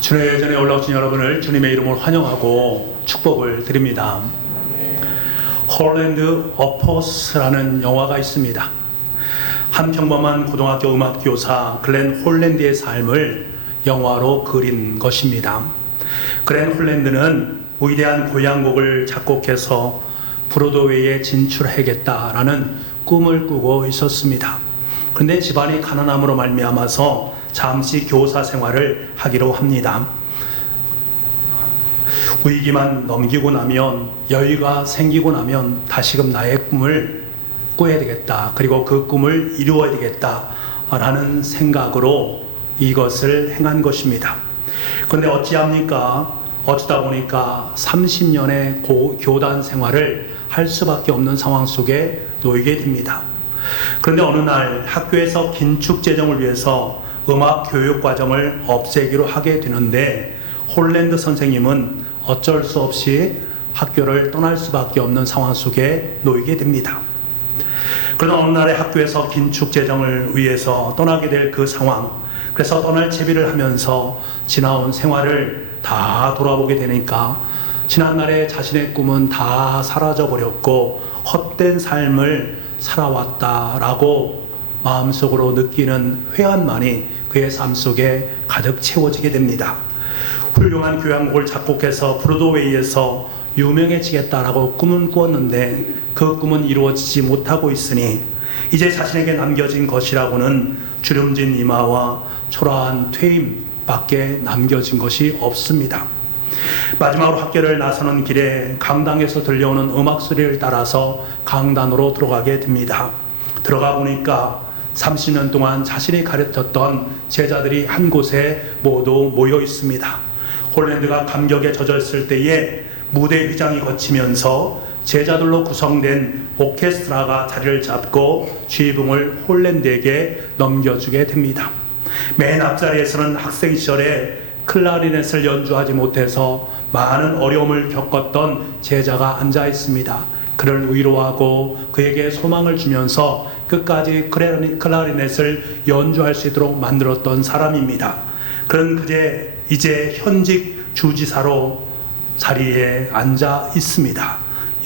주님의 예전에 올라오신 여러분을 주님의 이름으로 환영하고 축복을 드립니다. 홀랜드 어퍼스라는 영화가 있습니다. 한 평범한 고등학교 음악교사 글렌 홀랜드의 삶을 영화로 그린 것입니다. 글렌 홀랜드는 위대한 고향곡을 작곡해서 브로드웨이에 진출하겠다라는 꿈을 꾸고 있었습니다. 그런데 집안이 가난함으로 말미암아서 잠시 교사 생활을 하기로 합니다. 위기만 넘기고 나면, 여유가 생기고 나면 다시금 나의 꿈을 꿔야 되겠다, 그리고 그 꿈을 이루어야 되겠다 라는 생각으로 이것을 행한 것입니다. 그런데 어찌합니까? 어쩌다 보니까 30년의 교단 생활을 할 수밖에 없는 상황 속에 놓이게 됩니다. 그런데 어느 날 학교에서 긴축 재정을 위해서 음악 교육 과정을 없애기로 하게 되는데, 홀랜드 선생님은 어쩔 수 없이 학교를 떠날 수밖에 없는 상황 속에 놓이게 됩니다. 그러나 어느 날에 학교에서 긴축 재정을 위해서 떠나게 될 그 상황, 그래서 떠날 채비를 하면서 지나온 생활을 다 돌아보게 되니까 지난날의 자신의 꿈은 다 사라져버렸고 헛된 삶을 살아왔다라고 마음속으로 느끼는 회한만이 그의 삶 속에 가득 채워지게 됩니다. 훌륭한 교향곡을 작곡해서 브로드웨이에서 유명해지겠다라고 꿈은 꾸었는데 그 꿈은 이루어지지 못하고 있으니 이제 자신에게 남겨진 것이라고는 주름진 이마와 초라한 퇴임밖에 남겨진 것이 없습니다. 마지막으로 학교를 나서는 길에 강당에서 들려오는 음악 소리를 따라서 강단으로 들어가게 됩니다. 들어가 보니까 30년 동안 자신이 가르쳤던 제자들이 한 곳에 모두 모여 있습니다. 홀랜드가 감격에 젖었을 때에 무대 휘장이 거치면서 제자들로 구성된 오케스트라가 자리를 잡고 쥐붕을 홀랜드에게 넘겨주게 됩니다. 맨 앞자리에서는 학생 시절에 클라리넷을 연주하지 못해서 많은 어려움을 겪었던 제자가 앉아 있습니다. 그를 위로하고 그에게 소망을 주면서 끝까지 클라리넷을 연주할 수 있도록 만들었던 사람입니다. 그는 이제 현직 주지사로 자리에 앉아 있습니다.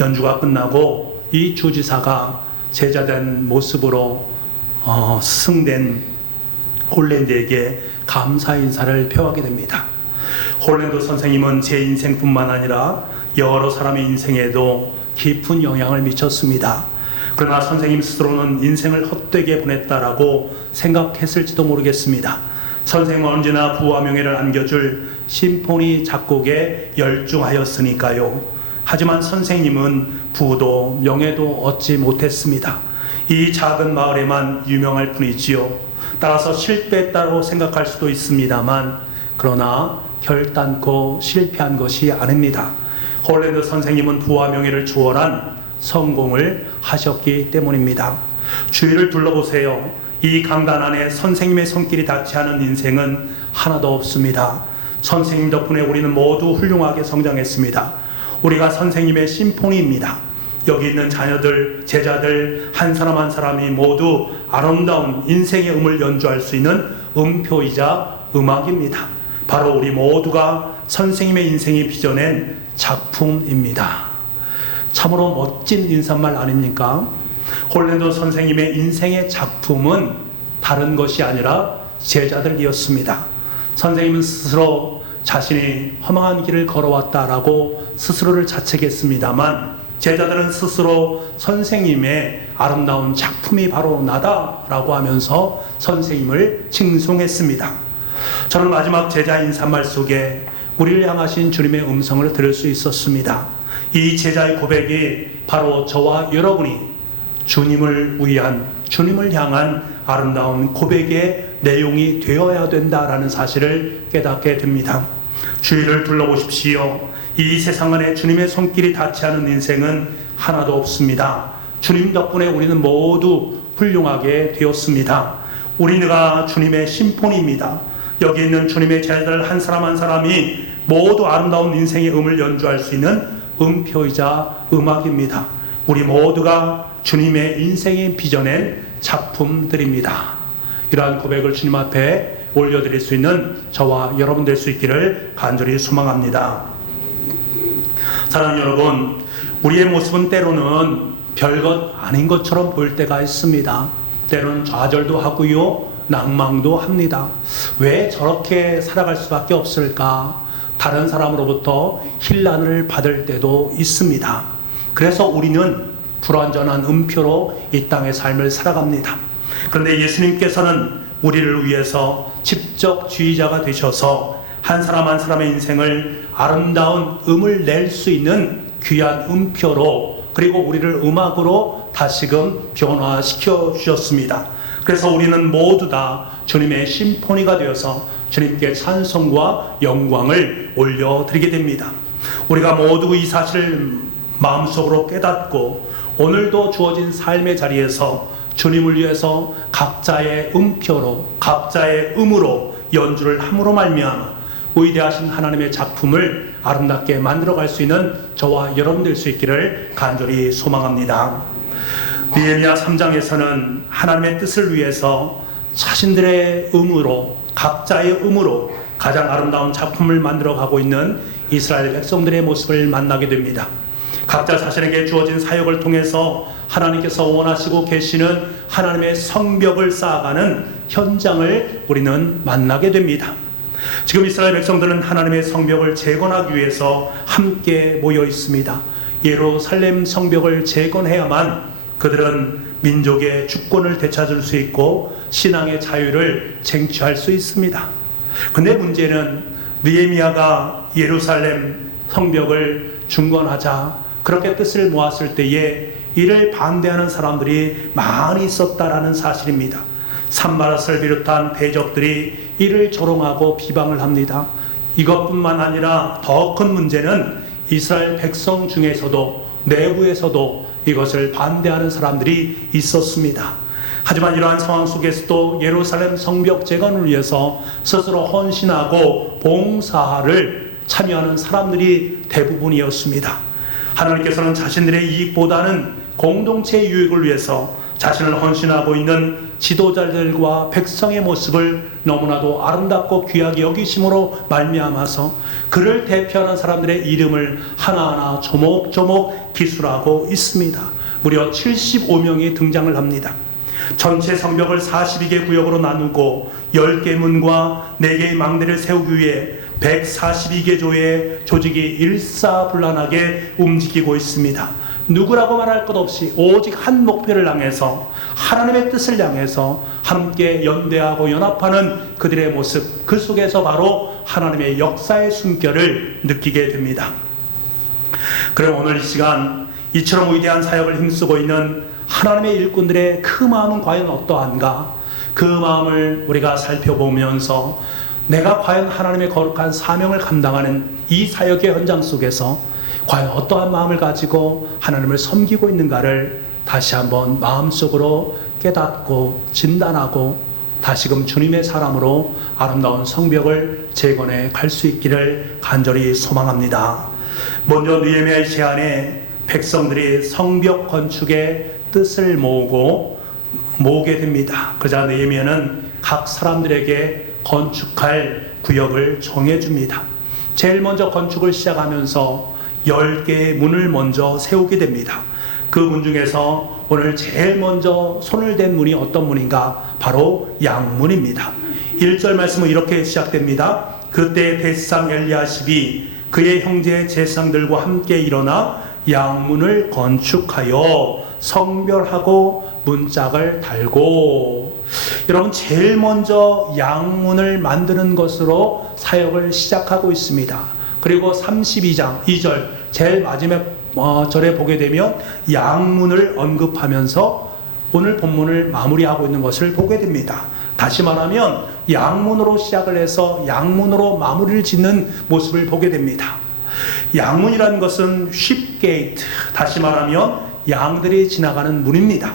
연주가 끝나고 이 주지사가 제자된 모습으로 스승된 홀랜드에게 감사 인사를 표하게 됩니다. 홀랜드 선생님은 제 인생뿐만 아니라 여러 사람의 인생에도 깊은 영향을 미쳤습니다. 그러나 선생님 스스로는 인생을 헛되게 보냈다라고 생각했을지도 모르겠습니다. 선생님은 언제나 부와 명예를 안겨줄 심포니 작곡에 열중하였으니까요. 하지만 선생님은 부도 명예도 얻지 못했습니다. 이 작은 마을에만 유명할 뿐이지요. 따라서 실패했다고 생각할 수도 있습니다만, 그러나 결단코 실패한 것이 아닙니다. 홀랜드 선생님은 부와 명예를 초월한 성공을 하셨기 때문입니다. 주위를 둘러보세요. 이 강단 안에 선생님의 손길이 닿지 않은 인생은 하나도 없습니다. 선생님 덕분에 우리는 모두 훌륭하게 성장했습니다. 우리가 선생님의 심포니입니다. 여기 있는 자녀들, 제자들 한 사람 한 사람이 모두 아름다운 인생의 음을 연주할 수 있는 음표이자 음악입니다. 바로 우리 모두가 선생님의 인생이 빚어낸 작품입니다. 참으로 멋진 인사말 아닙니까? 홀랜드 선생님의 인생의 작품은 다른 것이 아니라 제자들이었습니다. 선생님은 스스로 자신이 허망한 길을 걸어왔다라고 스스로를 자책했습니다만, 제자들은 스스로 선생님의 아름다운 작품이 바로 나다라고 하면서 선생님을 칭송했습니다. 저는 마지막 제자 인사말 속에 우리를 향하신 주님의 음성을 들을 수 있었습니다. 이 제자의 고백이 바로 저와 여러분이 주님을 위한, 주님을 향한 아름다운 고백의 내용이 되어야 된다라는 사실을 깨닫게 됩니다. 주위를 둘러보십시오. 이 세상 안에 주님의 손길이 닿지 않은 인생은 하나도 없습니다. 주님 덕분에 우리는 모두 훌륭하게 되었습니다. 우리가 주님의 심포니입니다. 여기 있는 주님의 제자들 한 사람 한 사람이 모두 아름다운 인생의 음을 연주할 수 있는 음표이자 음악입니다. 우리 모두가 주님의 인생에 빚어낸 작품들입니다. 이러한 고백을 주님 앞에 올려드릴 수 있는 저와 여러분 될 수 있기를 간절히 소망합니다. 사랑하는 여러분, 우리의 모습은 때로는 별것 아닌 것처럼 보일 때가 있습니다. 때로는 좌절도 하고요, 낭망도 합니다. 왜 저렇게 살아갈 수밖에 없을까? 다른 사람으로부터 힐난을 받을 때도 있습니다. 그래서 우리는 불완전한 음표로 이 땅의 삶을 살아갑니다. 그런데 예수님께서는 우리를 위해서 직접 주의자가 되셔서 한 사람 한 사람의 인생을 아름다운 음을 낼 수 있는 귀한 음표로, 그리고 우리를 음악으로 다시금 변화시켜 주셨습니다. 그래서 우리는 모두 다 주님의 심포니가 되어서 주님께 찬송과 영광을 올려드리게 됩니다. 우리가 모두 이 사실을 마음속으로 깨닫고 오늘도 주어진 삶의 자리에서 주님을 위해서 각자의 음표로, 각자의 음으로 연주를 함으로 말미암아 위대하신 하나님의 작품을 아름답게 만들어갈 수 있는 저와 여러분 될 수 있기를 간절히 소망합니다. 느헤미야 3장에서는 하나님의 뜻을 위해서 자신들의 음으로, 각자의 음으로 가장 아름다운 작품을 만들어가고 있는 이스라엘 백성들의 모습을 만나게 됩니다. 각자 자신에게 주어진 사역을 통해서 하나님께서 원하시고 계시는 하나님의 성벽을 쌓아가는 현장을 우리는 만나게 됩니다. 지금 이스라엘 백성들은 하나님의 성벽을 재건하기 위해서 함께 모여 있습니다. 예루살렘 성벽을 재건해야만 그들은 민족의 주권을 되찾을 수 있고 신앙의 자유를 쟁취할 수 있습니다. 근데 문제는 느헤미야가 예루살렘 성벽을 중건하자 그렇게 뜻을 모았을 때에 이를 반대하는 사람들이 많이 있었다라는 사실입니다. 산바랏을 비롯한 대적들이 이를 조롱하고 비방을 합니다. 이것뿐만 아니라 더 큰 문제는 이스라엘 백성 중에서도, 내부에서도 이것을 반대하는 사람들이 있었습니다. 하지만 이러한 상황 속에서도 예루살렘 성벽 재건을 위해서 스스로 헌신하고 봉사를 참여하는 사람들이 대부분이었습니다. 하나님께서는 자신들의 이익보다는 공동체의 유익을 위해서 자신을 헌신하고 있는 지도자들과 백성의 모습을 너무나도 아름답고 귀하게 여기심으로 말미암아서 그를 대표하는 사람들의 이름을 하나하나 조목조목 기술하고 있습니다. 무려 75명이 등장을 합니다. 전체 성벽을 42개 구역으로 나누고 10개 문과 4개의 망대를 세우기 위해 142개 조의 조직이 일사불란하게 움직이고 있습니다. 누구라고 말할 것 없이 오직 한 목표를 향해서, 하나님의 뜻을 향해서 함께 연대하고 연합하는 그들의 모습, 그 속에서 바로 하나님의 역사의 숨결을 느끼게 됩니다. 그럼 오늘 이 시간 이처럼 위대한 사역을 힘쓰고 있는 하나님의 일꾼들의 그 마음은 과연 어떠한가? 그 마음을 우리가 살펴보면서 내가 과연 하나님의 거룩한 사명을 감당하는 이 사역의 현장 속에서 과연 어떠한 마음을 가지고 하나님을 섬기고 있는가를 다시 한번 마음속으로 깨닫고 진단하고 다시금 주님의 사람으로 아름다운 성벽을 재건해 갈 수 있기를 간절히 소망합니다. 먼저 느헤미야의 제안에 백성들이 성벽 건축의 뜻을 모으게 됩니다. 그러자 느헤미야는 각 사람들에게 건축할 구역을 정해줍니다. 제일 먼저 건축을 시작하면서 10개의 문을 먼저 세우게 됩니다. 그 문 중에서 오늘 제일 먼저 손을 댄 문이 어떤 문인가? 바로 양문입니다. 1절 말씀은 이렇게 시작됩니다. 그때 대제사장 엘리야십이 그의 형제 제사장들과 함께 일어나 양문을 건축하여 성별하고 문짝을 달고. 여러분, 제일 먼저 양문을 만드는 것으로 사역을 시작하고 있습니다. 그리고 32장 2절 제일 마지막 절에 보게 되면 양문을 언급하면서 오늘 본문을 마무리하고 있는 것을 보게 됩니다. 다시 말하면 양문으로 시작을 해서 양문으로 마무리를 짓는 모습을 보게 됩니다. 양문이라는 것은 쉽게이트, 다시 말하면 양들이 지나가는 문입니다.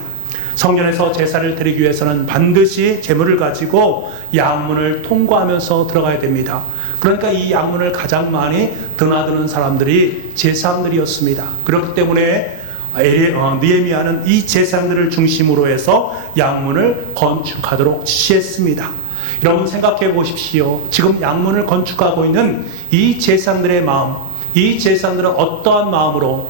성전에서 제사를 드리기 위해서는 반드시 제물을 가지고 양문을 통과하면서 들어가야 됩니다. 그러니까 이 양문을 가장 많이 드나드는 사람들이 제사장들이었습니다. 그렇기 때문에 느헤미야는 이 제사장들을 중심으로 해서 양문을 건축하도록 지시했습니다. 여러분 생각해 보십시오. 지금 양문을 건축하고 있는 이 제사장들의 마음, 이 제사장들은 어떠한 마음으로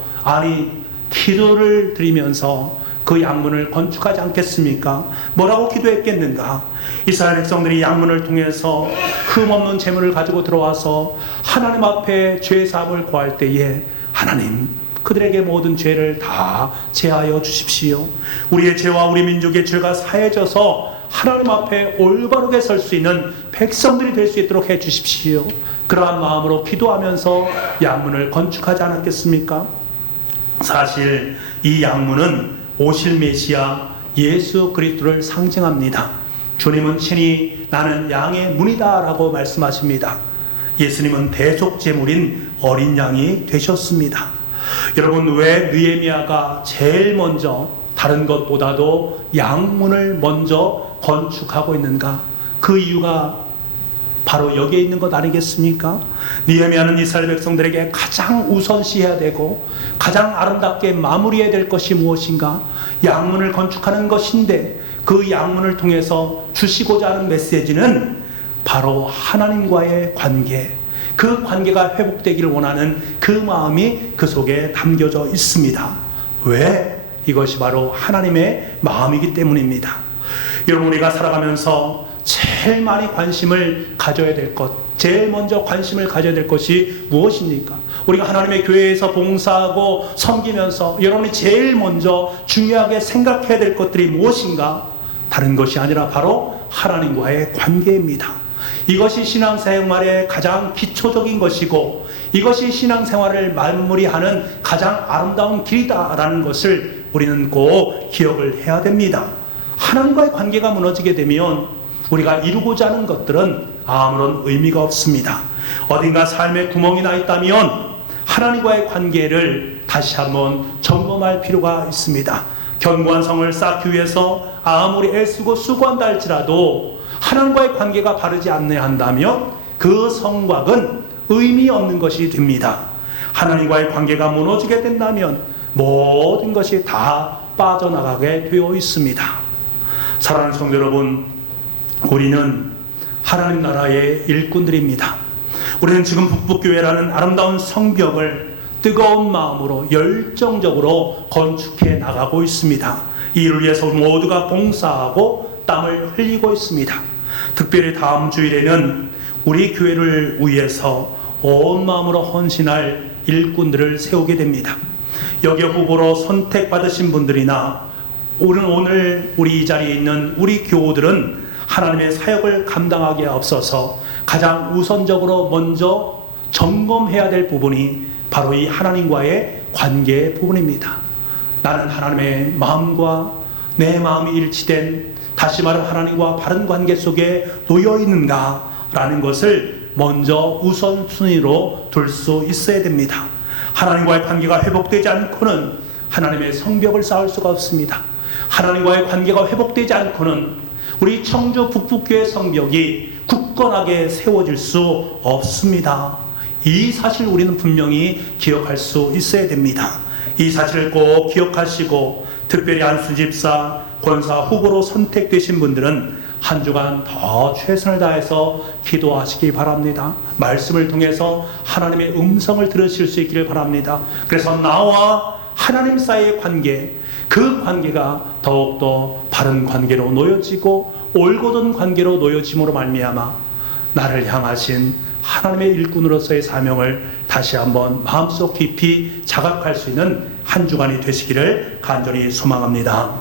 기도를 드리면서 그 양문을 건축하지 않겠습니까? 뭐라고 기도했겠는가? 이스라엘 백성들이 양문을 통해서 흠없는 재물을 가지고 들어와서 하나님 앞에 죄사함을 구할 때에 하나님, 그들에게 모든 죄를 다 제하여 주십시오. 우리의 죄와 우리 민족의 죄가 사해져서 하나님 앞에 올바르게 설 수 있는 백성들이 될 수 있도록 해 주십시오. 그러한 마음으로 기도하면서 양문을 건축하지 않았겠습니까? 사실 이 양문은 오실 메시아 예수 그리스도를 상징합니다. 주님은 친히 나는 양의 문이다 라고 말씀하십니다. 예수님은 대속제물인 어린 양이 되셨습니다. 여러분, 왜 느헤미야가 제일 먼저 다른 것보다도 양문을 먼저 건축하고 있는가? 그 이유가 바로 여기에 있는 것 아니겠습니까? 느헤미야는 이스라엘 백성들에게 가장 우선시해야 되고 가장 아름답게 마무리해야 될 것이 무엇인가? 양문을 건축하는 것인데, 그 양문을 통해서 주시고자 하는 메시지는 바로 하나님과의 관계, 그 관계가 회복되기를 원하는 그 마음이 그 속에 담겨져 있습니다. 왜? 이것이 바로 하나님의 마음이기 때문입니다. 여러분, 우리가 살아가면서 제일 많이 관심을 가져야 될 것, 제일 먼저 관심을 가져야 될 것이 무엇입니까? 우리가 하나님의 교회에서 봉사하고 섬기면서 여러분이 제일 먼저 중요하게 생각해야 될 것들이 무엇인가? 다른 것이 아니라 바로 하나님과의 관계입니다. 이것이 신앙생활의 가장 기초적인 것이고, 이것이 신앙생활을 마무리하는 가장 아름다운 길이다라는 것을 우리는 꼭 기억을 해야 됩니다. 하나님과의 관계가 무너지게 되면 우리가 이루고자 하는 것들은 아무런 의미가 없습니다. 어딘가 삶에 구멍이 나 있다면 하나님과의 관계를 다시 한번 점검할 필요가 있습니다. 견고한 성을 쌓기 위해서 아무리 애쓰고 수고한다 할지라도 하나님과의 관계가 바르지 않아야 한다면 그 성곽은 의미 없는 것이 됩니다. 하나님과의 관계가 무너지게 된다면 모든 것이 다 빠져나가게 되어 있습니다. 사랑하는 성도 여러분, 우리는 하나님 나라의 일꾼들입니다. 우리는 지금 북북교회라는 아름다운 성벽을 뜨거운 마음으로 열정적으로 건축해 나가고 있습니다. 이를 위해서 모두가 봉사하고 땀을 흘리고 있습니다. 특별히 다음 주일에는 우리 교회를 위해서 온 마음으로 헌신할 일꾼들을 세우게 됩니다. 여기 후보로 선택받으신 분들이나 오늘 우리 이 자리에 있는 우리 교우들은 하나님의 사역을 감당하기에 앞서서 가장 우선적으로 먼저 점검해야 될 부분이 바로 이 하나님과의 관계 부분입니다. 나는 하나님의 마음과 내 마음이 일치된, 다시 말해 하나님과 바른 관계 속에 놓여 있는가 라는 것을 먼저 우선순위로 둘 수 있어야 됩니다. 하나님과의 관계가 회복되지 않고는 하나님의 성벽을 쌓을 수가 없습니다. 하나님과의 관계가 회복되지 않고는 우리 청주 북북교회 성벽이 굳건하게 세워질 수 없습니다. 이 사실 우리는 분명히 기억할 수 있어야 됩니다. 이 사실을 꼭 기억하시고, 특별히 안수 집사, 권사 후보로 선택되신 분들은 한 주간 더 최선을 다해서 기도하시기 바랍니다. 말씀을 통해서 하나님의 음성을 들으실 수 있기를 바랍니다. 그래서 나와 하나님 사이의 관계, 그 관계가 더욱더 바른 관계로 놓여지고 올곧은 관계로 놓여짐으로 말미암아 나를 향하신 하나님의 일꾼으로서의 사명을 다시 한번 마음속 깊이 자각할 수 있는 한 주간이 되시기를 간절히 소망합니다.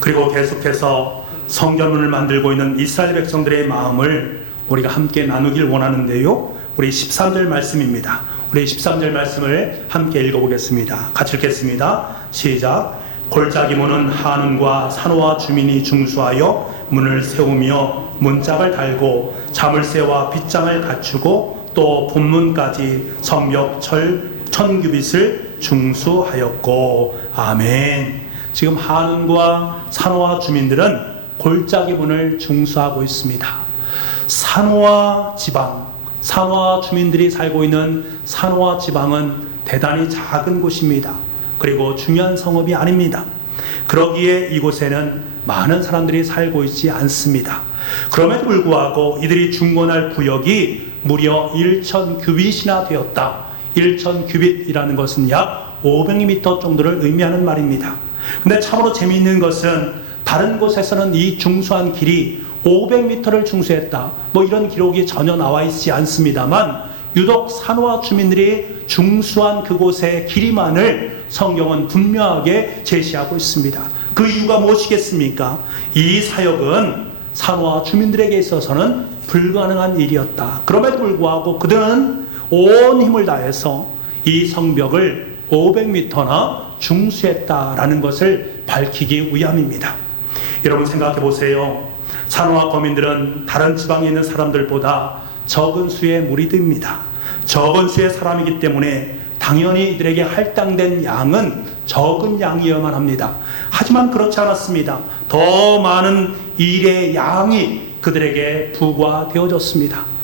그리고 계속해서 성전문을 만들고 있는 이스라엘 백성들의 마음을 우리가 함께 나누길 원하는데요, 우리 13절 말씀입니다. 우리 13절 말씀을 함께 읽어보겠습니다. 같이 읽겠습니다. 시작. 골짜기 문은 한음과 산호와 주민이 중수하여 문을 세우며 문짝을 달고 자물쇠와 빗장을 갖추고 또 본문까지 성벽 천규빗을 중수하였고. 아멘. 지금 한음과 산호와 주민들은 골짜기 문을 중수하고 있습니다. 산호와 지방, 산호와 주민들이 살고 있는 산호와 지방은 대단히 작은 곳입니다. 그리고 중요한 성읍이 아닙니다. 그러기에 이곳에는 많은 사람들이 살고 있지 않습니다. 그럼에도 불구하고 이들이 중건할 구역이 무려 1,000 규빗이나 되었다. 1,000 규빗이라는 것은 약 500m 정도를 의미하는 말입니다. 근데 참으로 재미있는 것은 다른 곳에서는 이 중수한 길이 500m를 중수했다, 이런 기록이 전혀 나와 있지 않습니다만 유독 산호아 주민들이 중수한 그곳의 길이만을 성경은 분명하게 제시하고 있습니다. 그 이유가 무엇이겠습니까? 이 사역은 산호아 주민들에게 있어서는 불가능한 일이었다. 그럼에도 불구하고 그들은 온 힘을 다해서 이 성벽을 500m나 중수했다라는 것을 밝히기 위함입니다. 여러분 생각해 보세요. 산호아 거민들은 다른 지방에 있는 사람들보다 적은 수의 무리들입니다. 적은 수의 사람이기 때문에 당연히 이들에게 할당된 양은 적은 양이어야만 합니다. 하지만 그렇지 않았습니다. 더 많은 일의 양이 그들에게 부과되어졌습니다.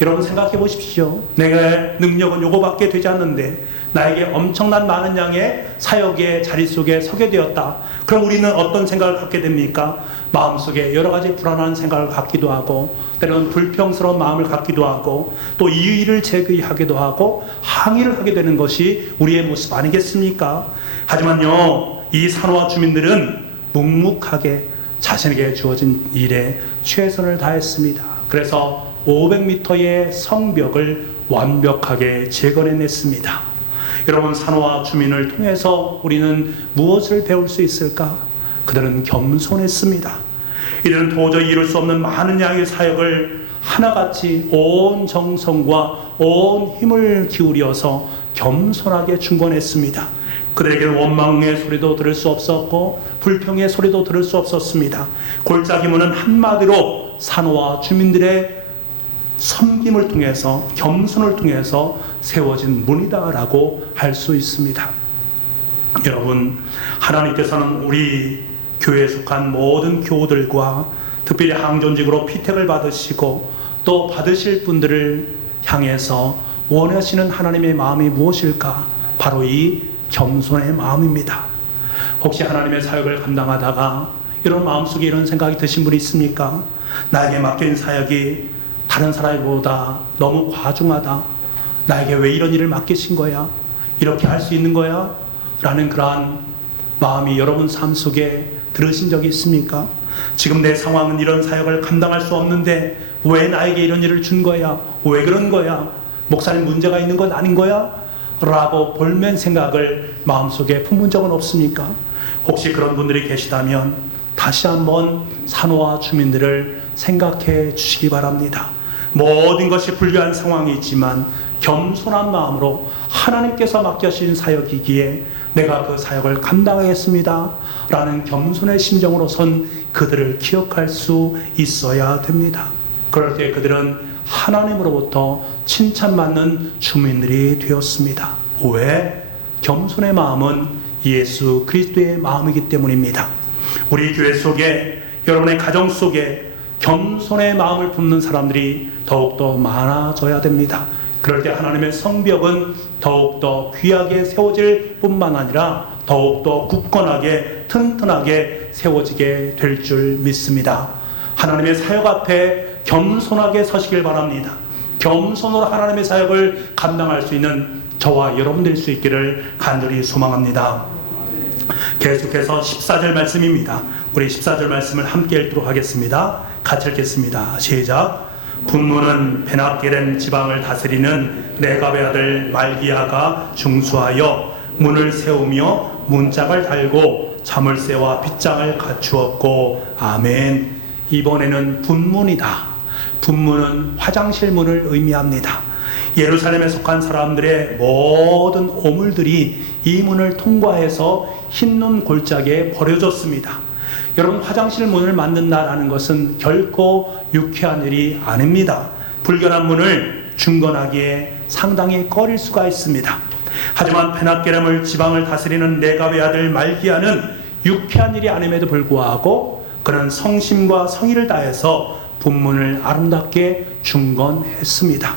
여러분 생각해 보십시오. 내가 능력은 요거밖에 되지 않는데 나에게 엄청난 많은 양의 사역의 자리 속에 서게 되었다. 그럼 우리는 어떤 생각을 갖게 됩니까? 마음속에 여러 가지 불안한 생각을 갖기도 하고, 때로는 불평스러운 마음을 갖기도 하고, 또 이 일을 제기하기도 하고 항의를 하게 되는 것이 우리의 모습 아니겠습니까? 하지만요, 이 산호아 주민들은 묵묵하게 자신에게 주어진 일에 최선을 다했습니다. 그래서 500m의 성벽을 완벽하게 재건해냈습니다. 여러분, 산호아 주민을 통해서 우리는 무엇을 배울 수 있을까? 그들은 겸손했습니다. 이들은 도저히 이룰 수 없는 많은 양의 사역을 하나같이 온 정성과 온 힘을 기울여서 겸손하게 중건했습니다. 그들에게는 원망의 소리도 들을 수 없었고 불평의 소리도 들을 수 없었습니다. 골짜기 문은 한마디로 산호아 주민들의 섬김을 통해서, 겸손을 통해서 세워진 문이다라고 할 수 있습니다. 여러분, 하나님께서는 우리 교회에 속한 모든 교우들과 특별히 항존직으로 피택을 받으시고 또 받으실 분들을 향해서 원하시는 하나님의 마음이 무엇일까? 바로 이 겸손의 마음입니다. 혹시 하나님의 사역을 감당하다가 이런 마음속에 이런 생각이 드신 분이 있습니까? 나에게 맡긴 사역이 다른 사람보다 너무 과중하다. 나에게 왜 이런 일을 맡기신 거야? 이렇게 할 수 있는 거야? 라는 그러한 마음이 여러분 삶 속에 들으신 적이 있습니까? 지금 내 상황은 이런 사역을 감당할 수 없는데 왜 나에게 이런 일을 준 거야? 왜 그런 거야? 목사님 문제가 있는 건 아닌 거야? 라고 볼멘 생각을 마음속에 품은 적은 없습니까? 혹시 그런 분들이 계시다면 다시 한번 산호아 주민들을 생각해 주시기 바랍니다. 모든 것이 불리한 상황이 있지만 겸손한 마음으로 하나님께서 맡겨주신 사역이기에 내가 그 사역을 감당하겠습니다 라는 겸손의 심정으로선 그들을 기억할 수 있어야 됩니다. 그럴 때 그들은 하나님으로부터 칭찬받는 주민들이 되었습니다. 왜? 겸손의 마음은 예수 그리스도의 마음이기 때문입니다. 우리 교회 속에, 여러분의 가정 속에 겸손의 마음을 품는 사람들이 더욱더 많아져야 됩니다. 그럴 때 하나님의 성벽은 더욱더 귀하게 세워질 뿐만 아니라 더욱더 굳건하게 튼튼하게 세워지게 될 줄 믿습니다. 하나님의 사역 앞에 겸손하게 서시길 바랍니다. 겸손으로 하나님의 사역을 감당할 수 있는 저와 여러분 될 수 있기를 간절히 소망합니다. 계속해서 14절 말씀입니다. 우리 14절 말씀을 함께 읽도록 하겠습니다. 같이 읽겠습니다. 시작. 분문은 베나게렘 지방을 다스리는 레갑의 아들 말기야가 중수하여 문을 세우며 문짝을 달고 자물쇠와 빗장을 갖추었고. 아멘. 이번에는 분문이다. 분문은 화장실 문을 의미합니다. 예루살렘에 속한 사람들의 모든 오물들이 이 문을 통과해서 흰눈 골짜기에 버려졌습니다. 여러분, 화장실 문을 만든다라는 것은 결코 유쾌한 일이 아닙니다. 불결한 문을 중건하기에 상당히 꺼릴 수가 있습니다. 하지만 베나게렘을 지방을 다스리는 레갑의 아들 말기야는 유쾌한 일이 아님에도 불구하고 그는 성심과 성의를 다해서 분문을 아름답게 중건했습니다.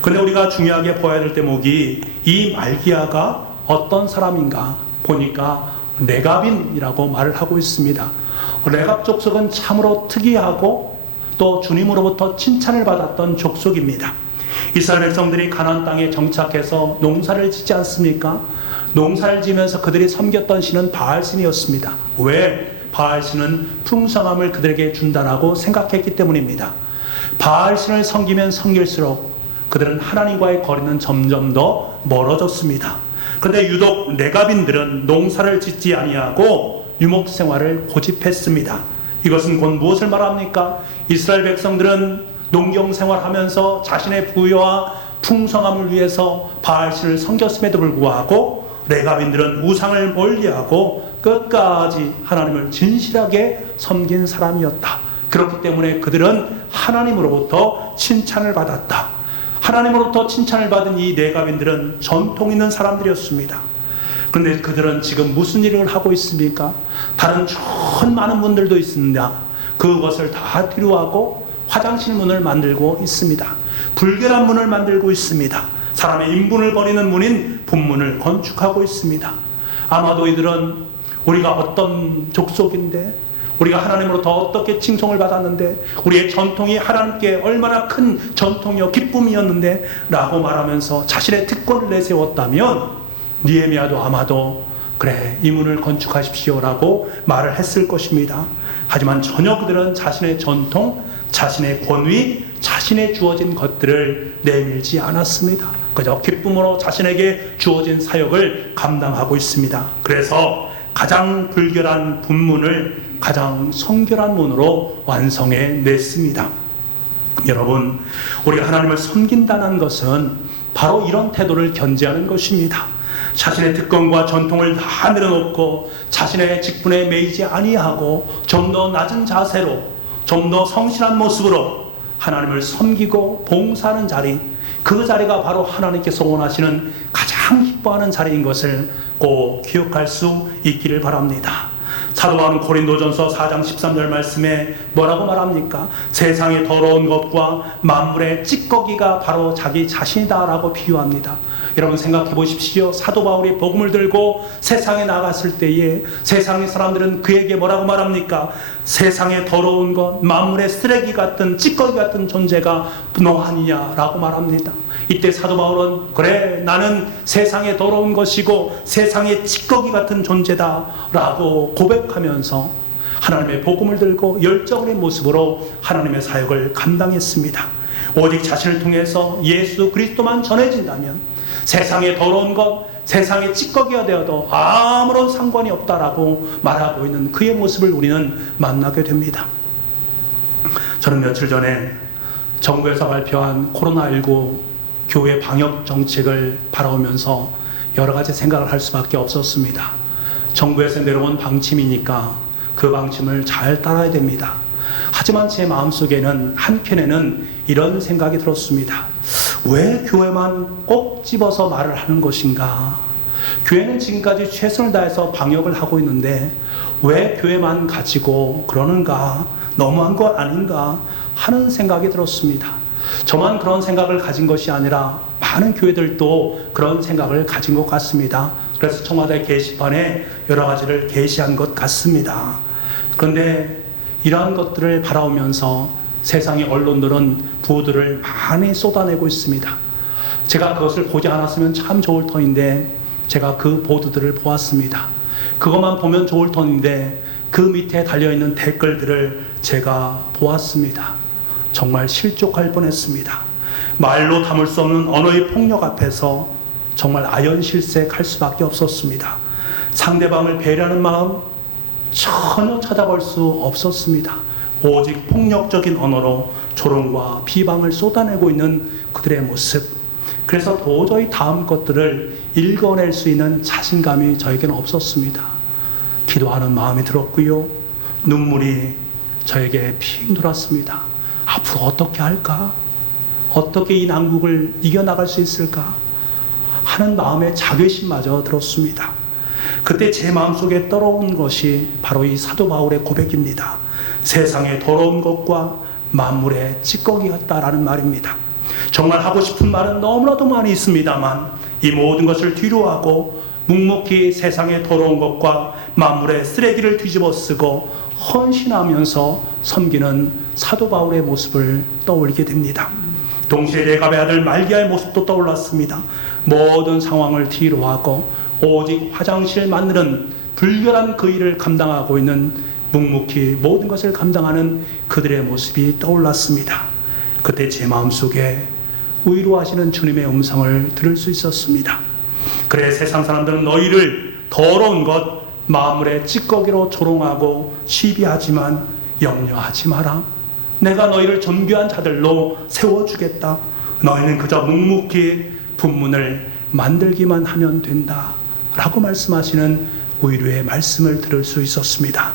그런데 우리가 중요하게 보아야 될 대목이 이 말기야가 어떤 사람인가 보니까 레갑인이라고 말을 하고 있습니다. 레갑 족속은 참으로 특이하고 또 주님으로부터 칭찬을 받았던 족속입니다. 이스라엘 백성들이 가나안 땅에 정착해서 농사를 짓지 않습니까? 농사를 지면서 그들이 섬겼던 신은 바알신이었습니다. 왜? 바알신은 풍성함을 그들에게 준다라고 생각했기 때문입니다. 바알신을 섬기면 섬길수록 그들은 하나님과의 거리는 점점 더 멀어졌습니다. 그런데 유독 레갑인들은 농사를 짓지 아니하고 유목 생활을 고집했습니다. 이것은 곧 무엇을 말합니까? 이스라엘 백성들은 농경 생활하면서 자신의 부여와 풍성함을 위해서 바알신을 섬겼음에도 불구하고 레갑인들은 우상을 멀리하고 끝까지 하나님을 진실하게 섬긴 사람이었다. 그렇기 때문에 그들은 하나님으로부터 칭찬을 받았다. 하나님으로부터 칭찬을 받은 이 레갑인들은 전통 있는 사람들이었습니다. 그런데 그들은 지금 무슨 일을 하고 있습니까? 다른 많은 분들도 있습니다. 그것을 다 뒤로하고 화장실 문을 만들고 있습니다. 불결한 문을 만들고 있습니다. 사람의 인분을 버리는 문인 분문을 건축하고 있습니다. 아마도 이들은 우리가 어떤 족속인데, 우리가 하나님으로부터 어떻게 칭송을 받았는데, 우리의 전통이 하나님께 얼마나 큰 전통이요 기쁨이었는데 라고 말하면서 자신의 특권을 내세웠다면 느헤미야도 아마도 그래 이 문을 건축하십시오 라고 말을 했을 것입니다. 하지만 전혀 그들은 자신의 전통, 자신의 권위, 자신의 주어진 것들을 내밀지 않았습니다. 그저 기쁨으로 자신에게 주어진 사역을 감당하고 있습니다. 그래서 가장 불결한 분문을 가장 성결한 문으로 완성해 냈습니다. 여러분, 우리가 하나님을 섬긴다는 것은 바로 이런 태도를 견지하는 것입니다. 자신의 특권과 전통을 다 내려놓고 자신의 직분에 매이지 아니하고 좀 더 낮은 자세로, 좀 더 성실한 모습으로 하나님을 섬기고 봉사하는 자리, 그 자리가 바로 하나님께서 원하시는 가장 기뻐하는 자리인 것을 꼭 기억할 수 있기를 바랍니다. 사도 바울은 고린도전서 4장 13절 말씀에 뭐라고 말합니까? 세상의 더러운 것과 만물의 찌꺼기가 바로 자기 자신이다라고 비유합니다. 여러분 생각해 보십시오. 사도 바울이 복음을 들고 세상에 나갔을 때에 세상의 사람들은 그에게 뭐라고 말합니까? 세상의 더러운 것, 만물의 쓰레기 같은 찌꺼기 같은 존재가 너 아니냐라고 말합니다. 이때 사도 바울은 그래 나는 세상의 더러운 것이고 세상의 찌꺼기 같은 존재다 라고 고백하면서 하나님의 복음을 들고 열정의 모습으로 하나님의 사역을 감당했습니다. 오직 자신을 통해서 예수 그리스도만 전해진다면 세상의 더러운 것, 세상의 찌꺼기가 되어도 아무런 상관이 없다라고 말하고 있는 그의 모습을 우리는 만나게 됩니다. 저는 며칠 전에 정부에서 발표한 코로나19 교회 방역 정책을 바라보면서 여러 가지 생각을 할 수밖에 없었습니다. 정부에서 내려온 방침이니까 그 방침을 잘 따라야 됩니다. 하지만 제 마음속에는 한편에는 이런 생각이 들었습니다. 왜 교회만 꼭 집어서 말을 하는 것인가? 교회는 지금까지 최선을 다해서 방역을 하고 있는데 왜 교회만 가지고 그러는가? 너무한 것 아닌가? 하는 생각이 들었습니다. 저만 그런 생각을 가진 것이 아니라 많은 교회들도 그런 생각을 가진 것 같습니다. 그래서 청와대 게시판에 여러 가지를 게시한 것 같습니다. 그런데 이러한 것들을 바라보면서 세상의 언론들은 부들을 많이 쏟아내고 있습니다. 제가 그것을 보지 않았으면 참 좋을 터인데 제가 그 보도들을 보았습니다. 그것만 보면 좋을 터인데 그 밑에 달려있는 댓글들을 제가 보았습니다. 정말 실족할 뻔했습니다. 말로 담을 수 없는 언어의 폭력 앞에서 정말 아연실색할 수밖에 없었습니다. 상대방을 배려하는 마음 전혀 찾아볼 수 없었습니다. 오직 폭력적인 언어로 조롱과 비방을 쏟아내고 있는 그들의 모습. 그래서 도저히 다음 것들을 읽어낼 수 있는 자신감이 저에게는 없었습니다. 기도하는 마음이 들었고요. 눈물이 저에게 핑 돌았습니다. 앞으로 어떻게 할까? 어떻게 이 난국을 이겨나갈 수 있을까? 하는 마음의 자괴심마저 들었습니다. 그때 제 마음속에 떠오른 것이 바로 이 사도 바울의 고백입니다. 세상의 더러운 것과 만물의 찌꺼기 같다라는 말입니다. 정말 하고 싶은 말은 너무나도 많이 있습니다만 이 모든 것을 뒤로하고 묵묵히 세상의 더러운 것과 만물의 쓰레기를 뒤집어 쓰고 헌신하면서 섬기는 사도 바울의 모습을 떠올리게 됩니다. 동시에 레갑의 아들 말기야의 모습도 떠올랐습니다. 모든 상황을 뒤로하고 오직 화장실 만드는 불결한 그 일을 감당하고 있는 묵묵히 모든 것을 감당하는 그들의 모습이 떠올랐습니다. 그때 제 마음속에 위로하시는 주님의 음성을 들을 수 있었습니다. 그래 세상 사람들은 너희를 더러운 것 만물의 찌꺼기로 조롱하고 시비하지만 염려하지 마라. 내가 너희를 존귀한 자들로 세워주겠다. 너희는 그저 묵묵히 분문을 만들기만 하면 된다 라고 말씀하시는 위로의 말씀을 들을 수 있었습니다.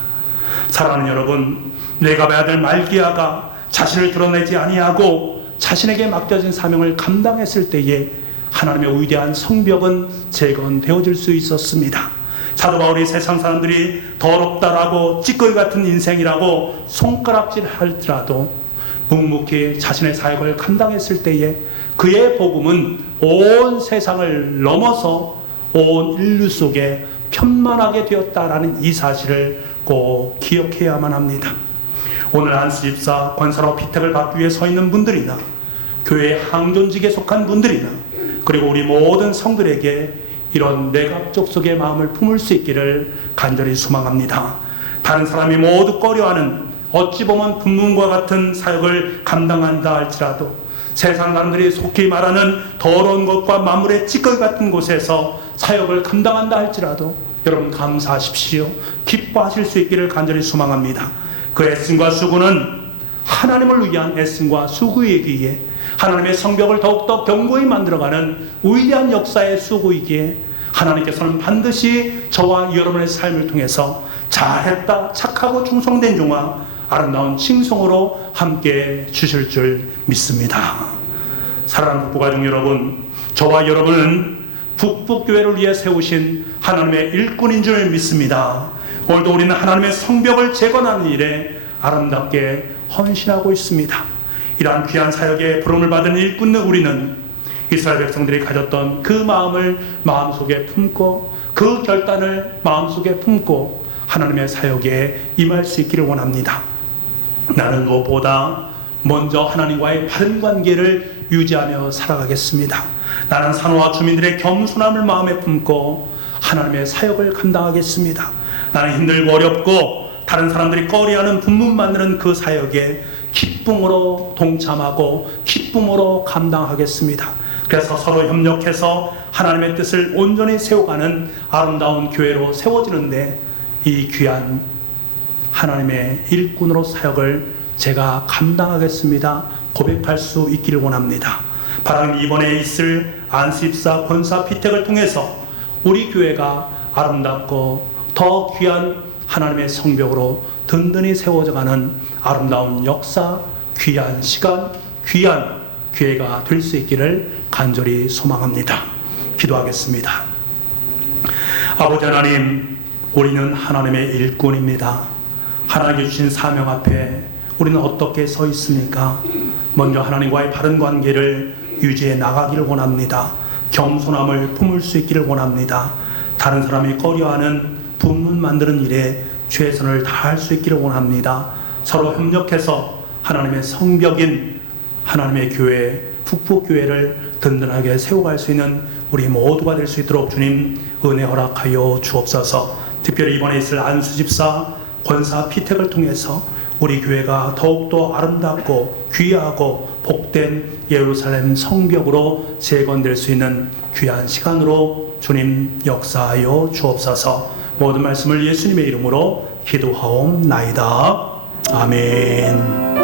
사랑하는 여러분, 레갑의 아들 말기야가 자신을 드러내지 아니하고 자신에게 맡겨진 사명을 감당했을 때에 하나님의 위대한 성벽은 재건되어질 수 있었습니다. 사도 바울이 세상 사람들이 더럽다라고 찌꺼기 같은 인생이라고 손가락질 할지라도 묵묵히 자신의 사역을 감당했을 때에 그의 복음은 온 세상을 넘어서 온 인류 속에 편만하게 되었다라는 이 사실을 꼭 기억해야만 합니다. 오늘 안수집사 권사로 피택을 받기 위해 서 있는 분들이나 교회 항존직에 속한 분들이나 그리고 우리 모든 성들에게 이런 내각 족속의 마음을 품을 수 있기를 간절히 소망합니다. 다른 사람이 모두 꺼려하는 어찌 보면 분문과 같은 사역을 감당한다 할지라도 세상 사람들이 속히 말하는 더러운 것과 만물의 찌꺼기 같은 곳에서 사역을 감당한다 할지라도 여러분 감사하십시오. 기뻐하실 수 있기를 간절히 소망합니다. 그 애씀과 수고는 하나님을 위한 애씀과 수고이기에 하나님의 성벽을 더욱더 견고히 만들어가는 위대한 역사의 수고이기에 하나님께서는 반드시 저와 여러분의 삶을 통해서 잘했다, 착하고 충성된 종아 아름다운 칭송으로 함께 주실 줄 믿습니다. 사랑하는 북부가족 여러분, 저와 여러분은 북북교회를 위해 세우신 하나님의 일꾼인 줄 믿습니다. 오늘도 우리는 하나님의 성벽을 재건하는 일에 아름답게 헌신하고 있습니다. 이러한 귀한 사역에 부름을 받은 일꾼의 우리는 이스라엘 백성들이 가졌던 그 마음을 마음속에 품고 그 결단을 마음속에 품고 하나님의 사역에 임할 수 있기를 원합니다. 나는 무엇보다 먼저 하나님과의 바른 관계를 유지하며 살아가겠습니다. 나는 산호와 주민들의 겸손함을 마음에 품고 하나님의 사역을 감당하겠습니다. 나는 힘들고 어렵고 다른 사람들이 꺼려하는 분문 만드는 그 사역에 기쁨으로 동참하고 기쁨으로 감당하겠습니다. 그래서 서로 협력해서 하나님의 뜻을 온전히 세워가는 아름다운 교회로 세워지는데 이 귀한 하나님의 일꾼으로 사역을 제가 감당하겠습니다 고백할 수 있기를 원합니다. 바라는 이번에 있을 안수집사 권사 피택을 통해서 우리 교회가 아름답고 더 귀한 하나님의 성벽으로 든든히 세워져가는 아름다운 역사, 귀한 시간, 귀한 교회가 될 수 있기를 간절히 소망합니다. 기도하겠습니다. 아버지 하나님, 우리는 하나님의 일꾼입니다. 하나님께 주신 사명 앞에 우리는 어떻게 서 있습니까? 먼저 하나님과의 바른 관계를 유지해 나가기를 원합니다. 겸손함을 품을 수 있기를 원합니다. 다른 사람이 꺼려하는 분문 만드는 일에 최선을 다할 수 있기를 원합니다. 서로 협력해서 하나님의 성벽인 하나님의 교회, 북북교회를 든든하게 세워갈 수 있는 우리 모두가 될 수 있도록 주님 은혜 허락하여 주옵소서. 특별히 이번에 있을 안수집사 권사 피택을 통해서 우리 교회가 더욱더 아름답고 귀하고 복된 예루살렘 성벽으로 재건될 수 있는 귀한 시간으로 주님 역사하여 주옵소서. 모든 말씀을 예수님의 이름으로 기도하옵나이다. 아멘.